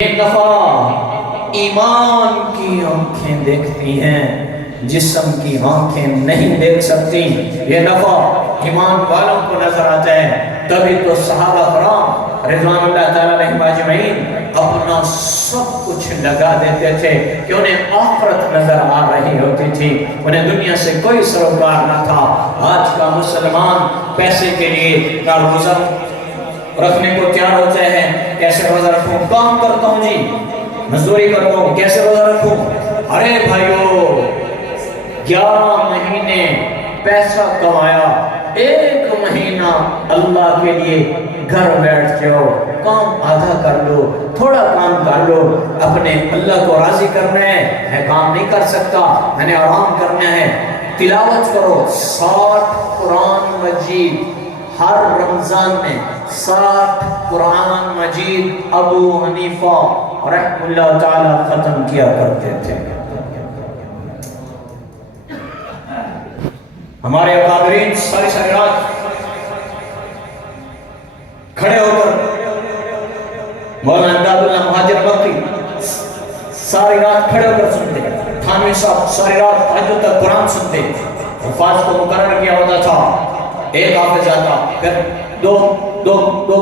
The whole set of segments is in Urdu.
ایک دفعہ ایمان کی آنکھیں دیکھتی ہیں، جسم کی آنکھیں نہیں دیکھ سکتی۔ یہ دفعہ ایمان والوں کو نظر آتا ہے، تبھی تو صحابہ کرام رضوان اللہ تعالیٰ علیہم اجمعین اپنا سب کچھ لگا دیتے تھے کہ انہیں آخرت نظر آ رہی ہوتی تھی، انہیں دنیا سے کوئی سروکار نہ تھا۔ آج کا مسلمان پیسے کے لیے نہ روزہ رکھنے کو تیار ہوتے ہیں، کیسے روزہ رکھوں، کام کرتا ہوں جی، مزدوری کرتا ہوں، کیسے روزہ رکھوں؟ ارے بھائیو، 11 مہینے پیسہ کمایا، 1 مہینہ اللہ کے لیے گھر بیٹھ جاؤ، کام آدھا کر لو، تھوڑا کام کر لو، اپنے اللہ کو راضی کرنا ہے۔ میں کام نہیں کر سکتا، میں نے آرام کرنا ہے، تلاوت کرو 60 قرآن مجید ہر رمضان میں، 60 قرآن مجید ابو حنیفہ رحمہ اللہ تعالی ختم کیا کرتے تھے۔ ہمارے اکابرین ساری رات کھڑے ہو کر، مولانا امداد اللہ مہاجر مکی ساری رات کھڑے ہو کر سنتے، تھانوی صاحب ساری رات تہجد تک قرآن سنتے۔ حفاظ کو مقرر کیا ہوتا تھا، ایک حافظ آتا، پھر دو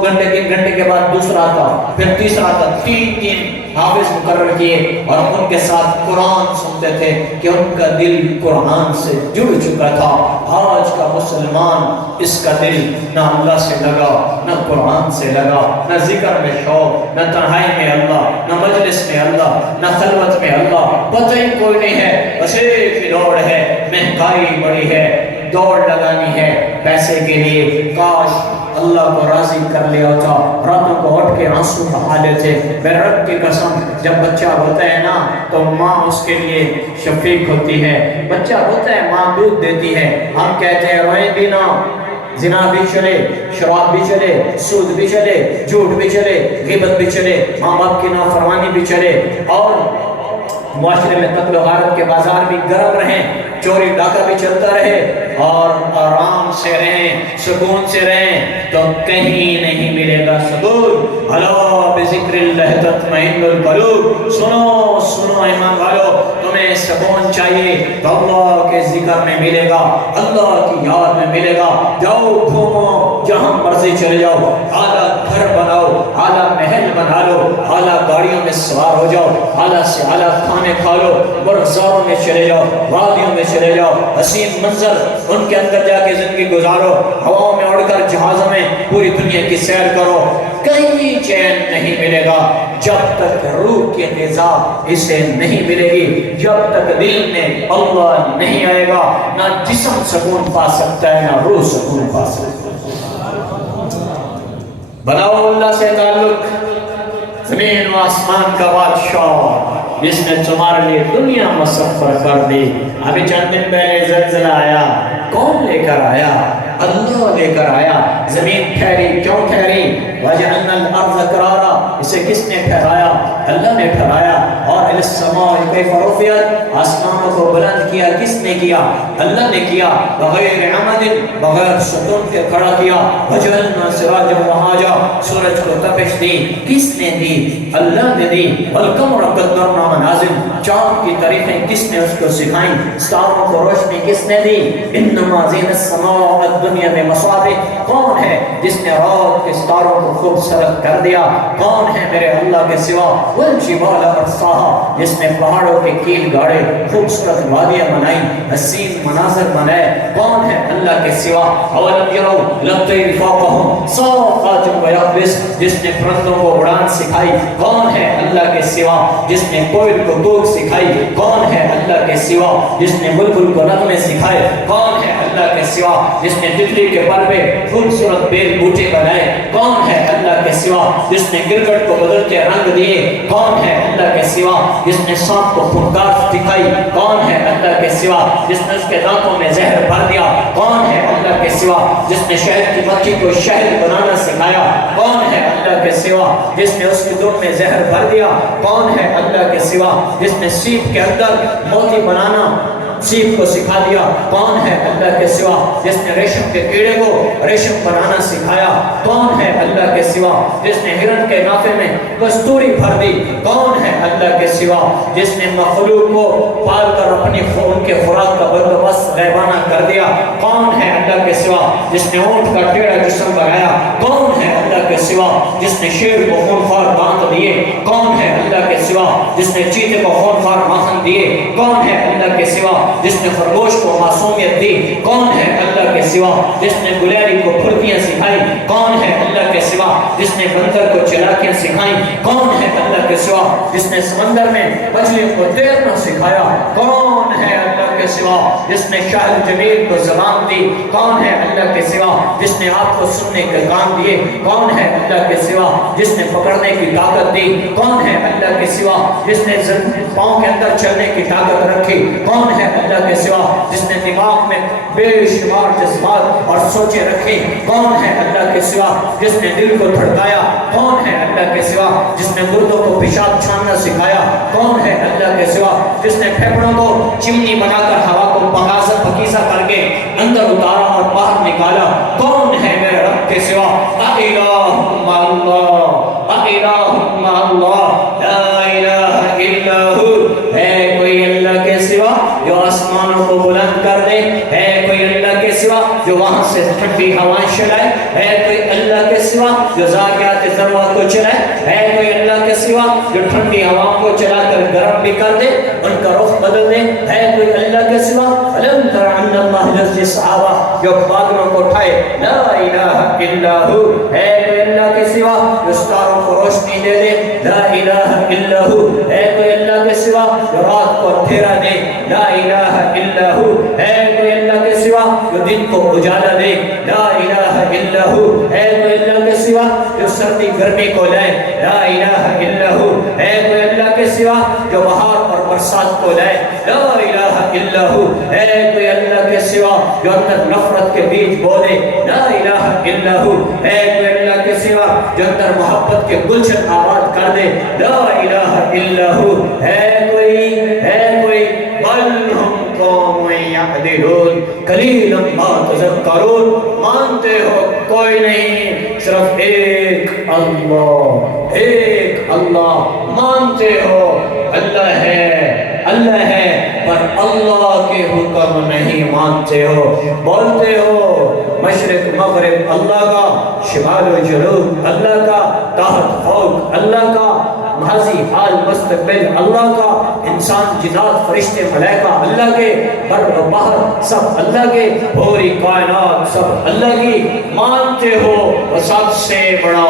گھنٹے 3 گھنٹے کے بعد دوسرا آتا، پھر تیسرا آتا، 3 حافظ مقرر کیے اور ان کے ساتھ قرآن سنتے تھے کہ ان کا دل قرآن سے جڑ چکا تھا۔ آج کا مسلمان اس کا دل نہ اللہ سے لگا، نہ قرآن سے لگا، نہ ذکر میں شوق، نہ تنہائی میں اللہ، نہ مجلس میں اللہ، نہ خلوت میں اللہ، پتہ ہی کوئی نہیں ہے، بس ایک ہی دوڑ ہے، مہنگائی بڑی ہے، دوڑ لگانی ہے پیسے کے لیے۔ کاش اللہ کو راضی کر لیا ہوتا، راتوں کو اٹھ کے آنسو بہا لیتے۔ میرے رب کی قسم، جب بچہ ہوتا ہے نا تو ماں اس کے لیے شفیق ہوتی ہے، بچہ ہوتا ہے ماں دودھ دیتی ہے، ہم کہتے ہیں روئیں بھی نہ، زنا بھی چلے، شراب بھی چلے، سود بھی چلے، جھوٹ بھی چلے، غیبت بھی چلے، ماں باپ کی نافرمانی بھی چلے، اور معاشرے میں قتل و غارت کے بازار بھی گرم رہیں، چوری ڈاکہ بھی چلتا رہے، اور آرام سے رہیں، سکون سے رہیں، تو کہیں نہیں ملے گا سکون۔ الا بذکر اللہ تطمئن القلوب، سنو سنو ایمان والو، تمہیں سکون چاہیے تو اللہ کے ذکر میں ملے گا، اللہ کی یاد میں ملے گا۔ جاؤ گھومو، جہاں مرضی چلے جاؤ، اعلیٰ گھر بناؤ، اعلیٰ محل بنا لو، اعلیٰ گاڑیوں میں سوار ہو جاؤ، اعلیٰ سے اعلیٰ کھانے کھا لو، برزاروں میں چلے جاؤ، وادیوں میں چلے جاؤ، حسین منظر ان کے اندر جا کے زندگی گزارو، ہواؤں میں اڑ کر جہازوں میں پوری دنیا کی سیر کرو، کہیں چین نہیں ملے گا جب تک روح کی غذا اسے نہیں ملے گی، جب تک دل میں اللہ نہیں آئے گا، نہ جسم سکون پا سکتا ہے، نہ روح سکون پا سکتا ہے۔ بناؤ اللہ سے تعلق، زمین و آسمان کا بادشاہ جس نے تمہارے لیے دنیا مسخر کر دی۔ ابھی چند دن پہلے زلزلہ آیا، کون لے کر آیا؟ اللہ لے کر آیا۔ زمین ٹھہری، کیوں ٹھہری؟ وَجَعَلْنَا الْأَرْضَ قَرَارًا، اسے کس نے ٹھہرایا؟ اللہ نے ٹھہرایا۔ اور إِلَى السَّمَاءِ كَيْفَ رُفِعَتْ، آسمانوں کو بلند کیا، کس نے کیا؟ اللہ نے کیا۔ بغیر عمد، بغیر ستون کے کھڑا کیا۔ وَجَعَلْنَا سِرَاجًا وَهَاجًا، سورج کو تپش دی، کس نے دی؟ اللہ نے دی۔ وَالْقَمَرَ قَدَّرْنَاهُ مَنَازِلَ، چاند کی طریقیں کس نے اس کو سکھائیں؟ ستاروں کو روشنی کس نے دی؟ إِنَّمَا زِينَ السَّمَاءَ الدُّنْيَا بِمَصَابِيحَ، کون ہے جس نے رات کے ستاروں کو خوبصورت کر دیا؟ کون ہے میرے اللہ کے سوا؟ وَالْجِبَالَ أَرْسَاهَا، جس نے پہاڑوں کے کیل گاڑے، خوبصورت وادیاں بنائیں، حسین مناظر بنائے، کون ہے اللہ کے سوا؟ أَوَلَمْ يَرَوْا إِلَى الطَّيْرِ فَوْقَهُمْ صَافَّاتٍ وَيَقْبِضْنَ، جس نے پرندوں کو اڑان سکھائی، کون ہے اللہ کے سوا؟ جس نے کوئل کو کوک سکھائی، کون ہے اللہ کے سوا؟ جس نے بلبل کو نغمے سکھائے، کون ہے اللہ کے سوا؟ جس نے تتلی کے پر پہ خوبصورت بیل بوٹے بنائے، کون ہے اللہ کے سوا؟ جس نے گرگٹ کو بدلتے رنگ دیے، کون ہے اللہ کے سوا؟ جس نے سانپ کو پھنکار دکھائی، کون ہے اللہ کے سوا؟ جس نے اس کے دانتوں میں زہر بھر دیا، کون ہے اللہ کے سوا؟ جس نے شہد کی مکھی کو شہد بنانا سکھایا، کون ہے اللہ کے سوا؟ جس نے اس کی دم میں زہر بھر دیا، کون ہے اللہ کے سوا؟ جس نے سیپ کے اندر موتی بنانا سیپ کو سکھا دیا. کون ہے اللہ کے سوا جس نے ریشم کے کیڑے کو ریشم بنانا سکھایا؟ کون ہے اللہ کے سوا جس نے ہرن کے نافے میں کستوری بھر دی؟ کون ہے اللہ کے سوا جس نے مخلوق کو پال کر اپنی ان کے خوراک کا بندوبست غیبانہ کر دیا؟ کون ہے اللہ کے سوا جس نے اونٹ کا ٹیڑھا جسم بنایا؟ کون ہے اللہ کے سوا جس نے شیر کو خونخوار دانت دیے؟ کون ہے اللہ کے سوا جس نے چیتے کو خونخوار ماخن دیے؟ کون ہے اللہ کے سوا جس نے خرگوش کو معصومیت دی؟ کون ہے اللہ کے سوا جس نے گلیری کو پھرتیاں سکھائی؟ کون ہے اللہ کے سوا جس نے بندر کو چلاکیاں سکھائیں؟ کون ہے اللہ کے سوا جس نے سمندر میں مچھلیوں کو تیرنا سکھایا؟ کون ہے اللہ کے سوا جس نے شاہد جمیل کو زبان دی؟ کون ہے اللہ کے سوا جس نے آپ کو سننے کے کام دیے؟ کون ہے اللہ کے سوا جس نے پکڑنے کی طاقت دی؟ کون ہے اللہ کے سوا جس نے پاؤں کے اندر چلنے کی طاقت رکھی؟ کون ہے اللہ کے سوا جس نے دماغ میں بے شمار جذبات اور سوچیں رکھی؟ کون ہے اللہ کے سوا جس نے دل کو دھڑکایا؟ کون ہے اللہ کے سوا جس نے مردوں کو پیشاب چھاننا سکھایا؟ کون ہے اللہ کے سوا جس نے پھیپھڑوں کو چمنی بنا کر ہوا کو پکیزہ کر کے اندر اتارا اور باہر نکالا؟ کون ہے میرے رب کے سوا؟ الہ مع اللہ، الہ مع اللہ، لا الہ الا ہو. ہے کوئی اللہ کے سوا جو آسمانوں کو بلند کر دے؟ ہے کوئی اللہ کے سوا جو وہاں سے ٹھنڈی ہوائیں چلائے؟ ہے کوئی اللہ کے سوا جو زاریات ذروا کو چلائے؟ ہے کوئی اللہ کے سوا جو ٹھنڈی ہواؤں کو چلا کر گرم بھی کر دے، ان کا رخ بدل دے؟ ہے کوئی اللہ کے سوا؟ الم تر ان اللہ یزجی الصحابہ جو بادلوں کو اٹھائے؟ لا الہ الا ہو. ہے کوئی اللہ کے سوا جو ستاروں کو روشنی دے دے؟ لا الہ الا ہو. ہے کوئی اللہ کے سوا جو رات کو اندھیرا دے؟ لا الہ الا ہو. ہے کوئی اللہ کے سوا جو دن کو اجالا دے؟ لا الہ الا ہو. ہے کوئی اللہ کے سوا جو سردی گرمی کو لائے؟ لا الہ الا ہو. ہے کوئی اللہ کے سوا جو بہار اور برسات کو لائے؟ لا الہ الا ہو. ہے کوئی اللہ کے سوا جو اندر نفرت کے بیج بولے؟ لا الہ الا ہو. ہے کوئی اللہ کے سوا جو اندر محبت کے گلشن آباد کر دے؟ لا الہ الا ہو. ہے کوئی بل ہم قوم یعدلون قلیلا ما تذکرون. مانتے ہو کوئی نہیں، صرف ایک اللہ، ایک اللہ مانتے ہو. اللہ ہے پر اللہ کے حکم نہیں مانتے ہو. بولتے ہو مشرق مغرب اللہ کا، شمال و جنوب اللہ کا، تحت فوق اللہ کا، ماضی حال مستقبل اللہ کا، انسان جنات فرشتے ملائکہ اللہ کے، بر و بحر سب اللہ کے، پوری کائنات سب اللہ کی. مانتے ہو وہ سب سے بڑا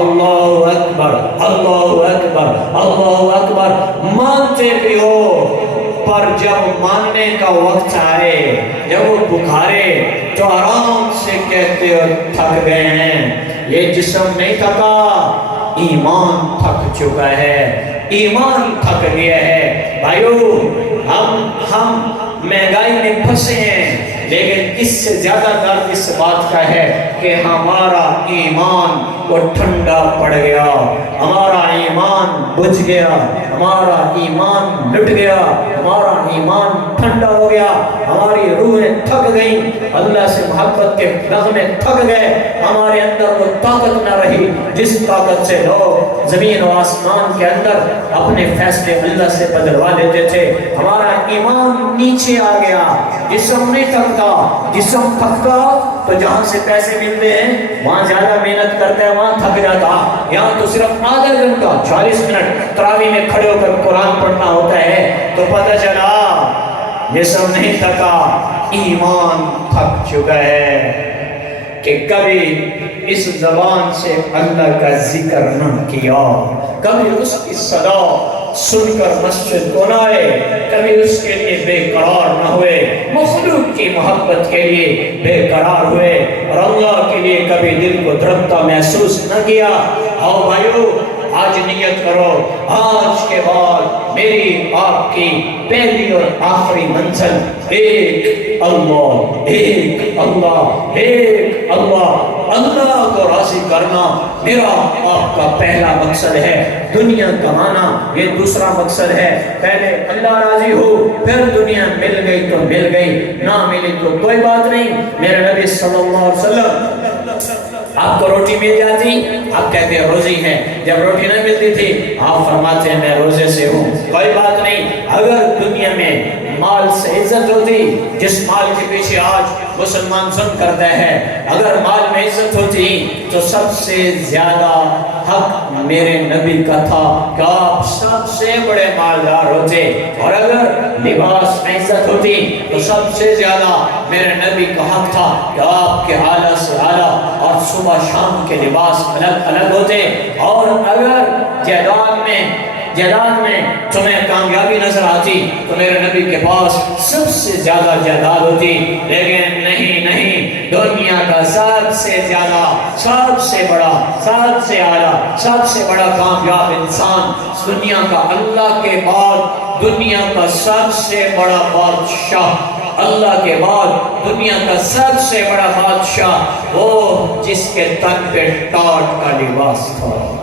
اللہ اکبر، اللہ اکبر، اللہ اکبر. مانتے بھی ہو پر جب ماننے کا وقت آئے، جب وہ پکارے تو آرام سے کہتے ہو تھک گئے ہیں. یہ جسم نہیں تھکا، ایمان تھک چکا ہے، ایمان تھک گیا ہے. بھائیو ہم مہنگائی میں پھنسے ہیں، لیکن اس سے زیادہ درد اس بات کا ہے کہ ہمارا ایمان وہ ٹھنڈا پڑ گیا، ہمارا ایمان بجھ گیا، ہمارا ایمان لٹ گیا، ہمارا ایمان ٹھنڈا ہو گیا، ہماری روحیں تھک گئیں، اللہ سے محبت کے نغمے تھک گئے، ہمارے اندر وہ طاقت نہ رہی جس طاقت سے لوگ زمین و آسمان کے اندر اپنے فیصلے اللہ سے بدلوا لیتے تھے. ہمارا ایمان نیچے آ گیا. جسم نہیں تھکتا، جسم تھکتا تو جہاں سے پیسے ملتے ہیں وہاں زیادہ محنت کرتا ہے، وہاں تھک جاتا. یہاں تو صرف آدھا گھنٹہ 40 منٹ تراویح میں کھڑے ہو کر قرآن پڑھنا ہوتا ہے تو پتہ چلا جسم نہیں تھکا، ایمان تھک چکا ہے. کہ کبھی اس زبان سے اللہ کا ذکر نہ کیا، کبھی اس کی صدا سن کر مسجد کو نہ آئے، کبھی اس کے لیے بے قرار نہ ہوئے، مخلوق کی محبت کے لیے بے قرار ہوئے، اور اللہ کے لیے کبھی دل کو دھڑکتا محسوس نہ کیا. آؤ بھائیو آج نیت کرو آج کے بعد میری آپ کی پہلی اور آخری منزل ایک اللہ، ایک اللہ، ایک اللہ۔ اللہ کو راضی کرنا میرا آپ کا پہلا مقصد ہے، دنیا کمانا یہ دوسرا مقصد ہے۔ پہلے اللہ راضی ہو، پھر دنیا مل گئی تو مل گئی، نہ ملی تو کوئی بات نہیں۔ میرے نبی صلی اللہ علیہ وسلم آپ کو روٹی مل جاتی، آپ کہتے ہیں روزی ہے، جب روٹی نہ ملتی تھی آپ فرماتے ہیں میں روزے سے ہوں، کوئی بات نہیں۔ اگر دنیا میں مال سے عزت ہوتی، جس مال کے پیچھے آج مسلمان ظلم کرتا ہے، اگر مال میں عزت ہوتی تو سب سے زیادہ حق میرے نبی کا تھا کہ آپ سب سے بڑے مالدار ہوتے، اور اگر لباس میں عزت ہوتی تو سب سے زیادہ میرے نبی کا حق تھا کہ آپ کے اعلیٰ سے اعلیٰ اور صبح شام کے لباس الگ الگ ہوتے۔ اور اگر جائیداد میں تمہیں کامیابی نظر آتی تو میرے نبی کے پاس سب سے زیادہ جائیداد ہوتی، لیکن نہیں، دنیا کا سب سے زیادہ، سب سے بڑا، سب سے اعلیٰ، سب سے بڑا کامیاب انسان دنیا کا اللہ کے بعد، دنیا کا سب سے بڑا بادشاہ، اللہ کے بعد دنیا کا سب سے بڑا بادشاہ وہ جس کے تن پہ ٹاٹ کا لباس تھا۔